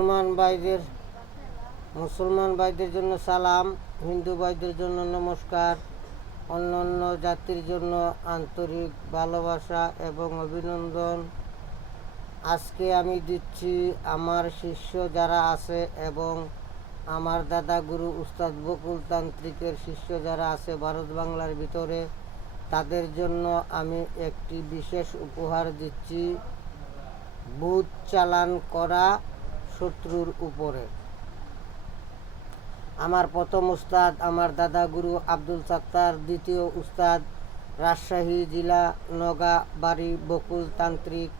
মুসলমান ভাইদের মুসলমান ভাইদের জন্য সালাম, হিন্দু ভাইদের জন্য নমস্কার অন্য অন্য জাতির জন্য আন্তরিক ভালোবাসা এবং অভিনন্দন। আজকে আমি দিচ্ছি আমার শিষ্য যারা আছে এবং আমার দাদা গুরু উস্তাদ বকুল তান্ত্রিকের শিষ্য যারা আছে ভারত বাংলার ভিতরে, তাদের জন্য আমি একটি বিশেষ উপহার দিচ্ছি। বুথ চালান করা শত্রুর উপরে। আমার প্রথম উস্তাদ, আমার দাদা গুরু আব্দুল সাত্তার, দ্বিতীয় উস্তাদ রাজশাহী জেলা নগা বাড়ি বকুল তান্ত্রিক।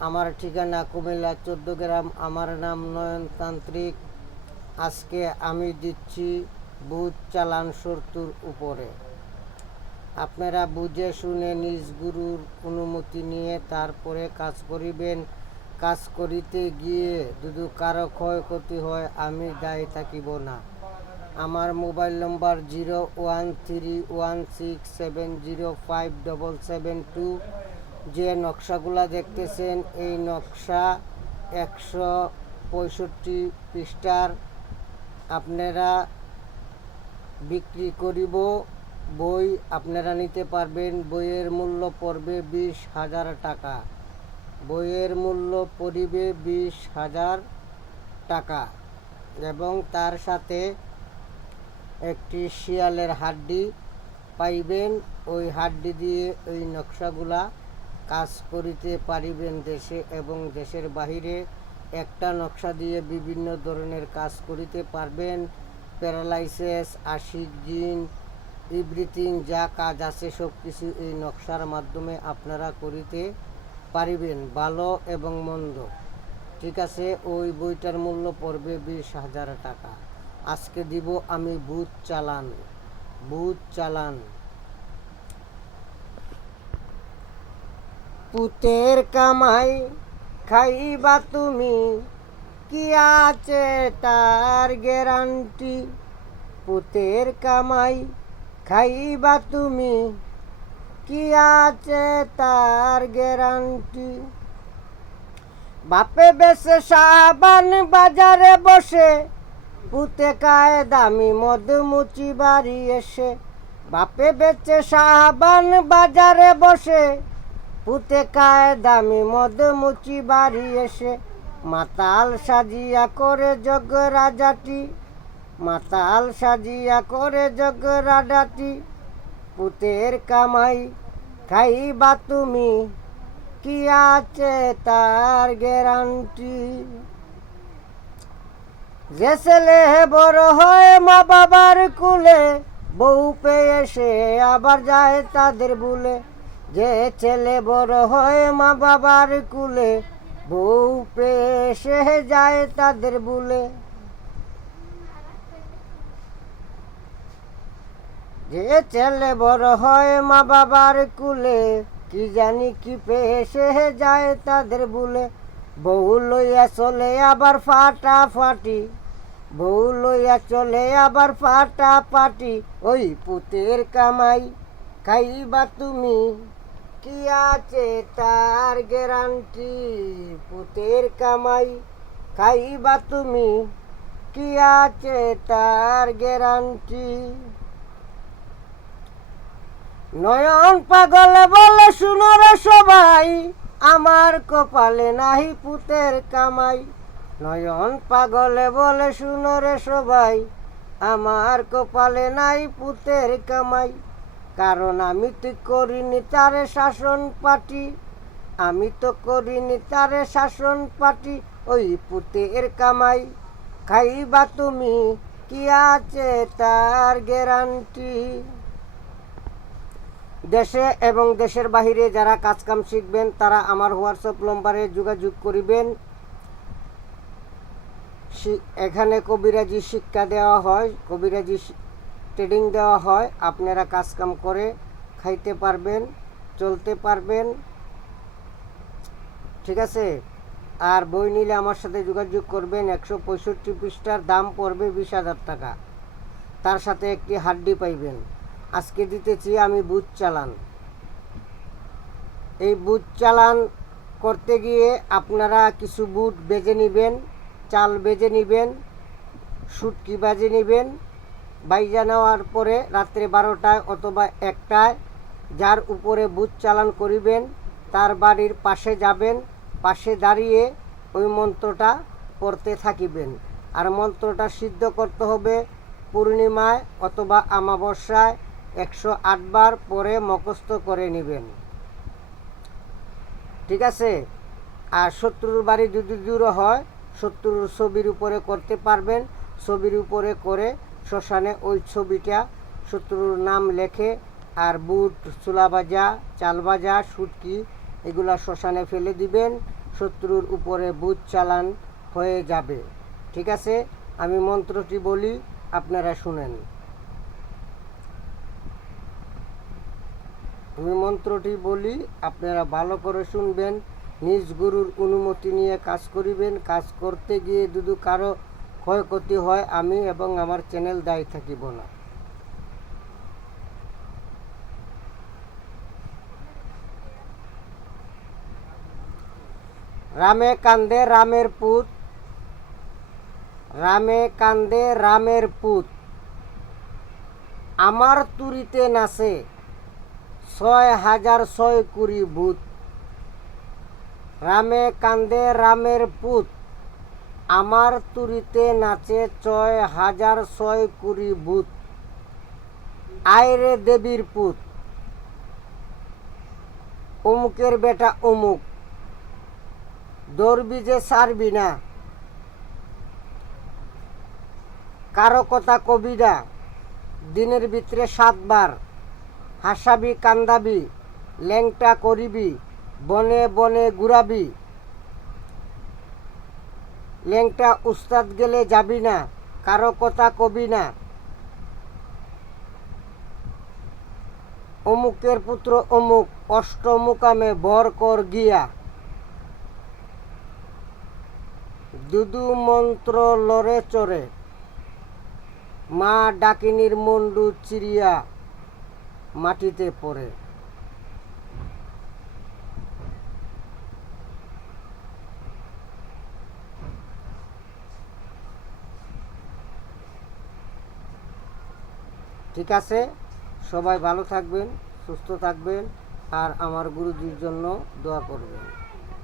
আমার ঠিকানা কুমিল্লা গ্রাম, আমার নাম নয়ন তান্ত্রিক। আজকে আমি দিচ্ছি বুথ চালান শত্রুর উপরে। আপনারা বুঝে শুনে নিজ গুরুর অনুমতি নিয়ে তারপরে কাজ করিবেন। কাজ করিতে গিয়ে যদি কারও ক্ষয়ক্ষতি হয়, আমি দায়ী থাকিব না। আমার mobile number zero one three one six seven zero five double seven two. যে নকশাগুলা দেখতেছেন, এই নকশা একশো পঁয়ষট্টি পৃষ্ঠার। আপনারা বিক্রি করিব। বই আপনারা নিতে পারবেন। বইয়ের মূল্য পড়বে বিশ হাজার টাকা। বইয়ের মূল্য পড়িবে বিশ হাজার টাকা এবং তার সাথে একটি শিয়ালের হাড্ডি পাইবেন। ওই হাড্ডি দিয়ে ওই নকশাগুলা কাজ করিতে পারিবেন দেশে এবং দেশের বাহিরে। একটা নকশা দিয়ে বিভিন্ন ধরনের কাজ করিতে পারবেন। প্যারালাইসিস, আশিক জিন এভরিথিং যা কাজ আছে সব কিছু এই নকশার মাধ্যমে আপনারা করিতে পারিবেন, ভালো এবং মন্দ। ঠিক আছে, ওই বইটার মূল্য পড়বে বিশ হাজার টাকা। আজকে দিব আমি বুথ চালান বুথ চালান। পুতের কামাই খাইবা তুমি, কি আছে তার গ্যারান্টি পুতের কামাই খাইবা তুমি কি আছে তার গ্যারান্টি? বাপে বেসে সাবান বাজারে বসে, পুতে কায় দামি মধুমুচি বাড়ি এসে। বাপে বেচে সাবান বাজারে বসে, পুতে কায় দামি মধুমুচি বাড়ি এসে। মাতাল সাজিয়া করে যজ্ঞ রাজাটি, মাতাল সাজিয়া করে যজ্ঞ রাজাটি, পুতের কামাই খাইবা তুমি? কি আছে তার গ্যারান্টি যে ছেলে বড় হয় মা বাবার কুলে, বউ পেয়ে সে আবার যায় তাদের বুলে। যে ছেলে বড় হয় মা বাবার কুলে, বউ পেয়ে সে যায় তাদের বুলে। যে ছেলে বড় হয় মা বাবার কুলে, কি জানি কি পেয়ে যায় তাদের বুলে। বউ লইয়া চলে আবার ফাটা ফাটি বউ লইয়া চলে আবার ফাটা পাটি ওই পুতের কামাই খাইবা তুমি। কি আছে তার গ্যারান্টি? পুতের কামাই খাইবা তুমি। কি আছে তার গ্যারান্টি? নয়ন পাগল বলে শুনো রে সবাই, আমার কপালে নাহি পুতের কামাই। নয়ন পাগলে বলে শুনো রে সবাই, আমার কপালে নাই পুতের কামাই। কারণ আমি তো করিনি তারে শাসন পাটি, আমি তো করিনি তারে শাসন পাটি, ওই পুতের কামাই। খাইবা তুমি কি আছে তার গ্যারান্টি দেশে এবং দেশের বাহিরে যারা কাজকাম শিখবেন, তারা আমার হোয়াটসঅ্যাপ নম্বরে যোগাযোগ করিবেন। এখানে কবিরাজি শিক্ষা দেওয়া হয়, কবিরাজি ট্রেডিং দেওয়া হয়। আপনারা কাজকাম করে খাইতে পারবেন, চলতে পারবেন। ঠিক আছে? আর বই নিলে আমার সাথে যোগাযোগ করবেন একশো পঁয়ষট্টি পৃষ্ঠার, দাম পড়বে বিশ হাজার টাকা। তার সাথে একটি হাড্ডি পাইবেন। আজকে দিতেছি আমি বুথ চালান। এই বুথ চালান করতে গিয়ে আপনারা কিছু বুট বেজে নেবেন, চাল বেজে নেবেন সুটকি বাজে নেবেন, বাইজা নেওয়ার পরে রাত্রে বারোটায় অথবা একটায় যার উপরে বুথ চালান করিবেন, তার বাড়ির পাশে যাবেন, পাশে দাঁড়িয়ে ওই মন্ত্রটা পড়তে থাকিবেন। আর মন্ত্রটা সিদ্ধ করতে হবে পূর্ণিমায় অথবা আমাবস্যায় একশো আটবার পরে মুখস্থ করে নেবেন। ঠিক আছে? আর শত্রুর বাড়ি যদি দূর হয়, শত্রুর ছবির উপরে করতে পারবেন। ছবির উপরে করে শ্মশানে ওই ছবিটা শত্রুর নাম লেখে আর বুট চুলা ভাজা চাল ভাজা শুটকি এগুলা শ্মশানে ফেলে দিবেন। শত্রুর উপরে বুট চালান হয়ে যাবে। ঠিক আছে? আমি মন্ত্রটি বলি, আপনারা শুনেন। আমি মন্ত্রটি বলি, আপনারা ভালো করে শুনবেন, নিজ গুরুর অনুমতি নিয়ে কাজ করিবেন, কাজ করতে গিয়ে যদি কারও ক্ষয়ক্ষতি হয়, আমি এবং আমার চ্যানেল দায়ী থাকিব না। রামে কান্দে রামের পুত, রামে কান্দে রামের পুত। আমার তুরিতে নাচে। ছয় হাজার ছয় কুড়ি ভূত। রামে কান্দে, রামের পুত। আমার তুরিতে নাচে ছয় হাজার ছয় কুড়ি ভূত। আয়রে দেবীর পুত। অমুকের বেটা অমুক। দৌড়বি যে সারবি না। কারও কথা কবি না। দিনের ভিতরে সাতবার। হাসাবি, কান্দাবি, ল্যাংটা করিবি, বনে বনে ঘুরাবি। ল্যাংটা উস্তাদ গেলে যাবি না, কারও কথা কবি না। অমুকের পুত্র অমুক অষ্টমুকামে বর কর গিয়া। দুদু মন্ত্র লড়ে চড়ে, মা ডাকিনীর মন্ডু চিরিয়া। মাটিতে পড়ে। ঠিক আছে? সবাই ভালো থাকবেন, সুস্থ থাকবেন, আর আমার গুরুজির জন্য দোয়া করবেন।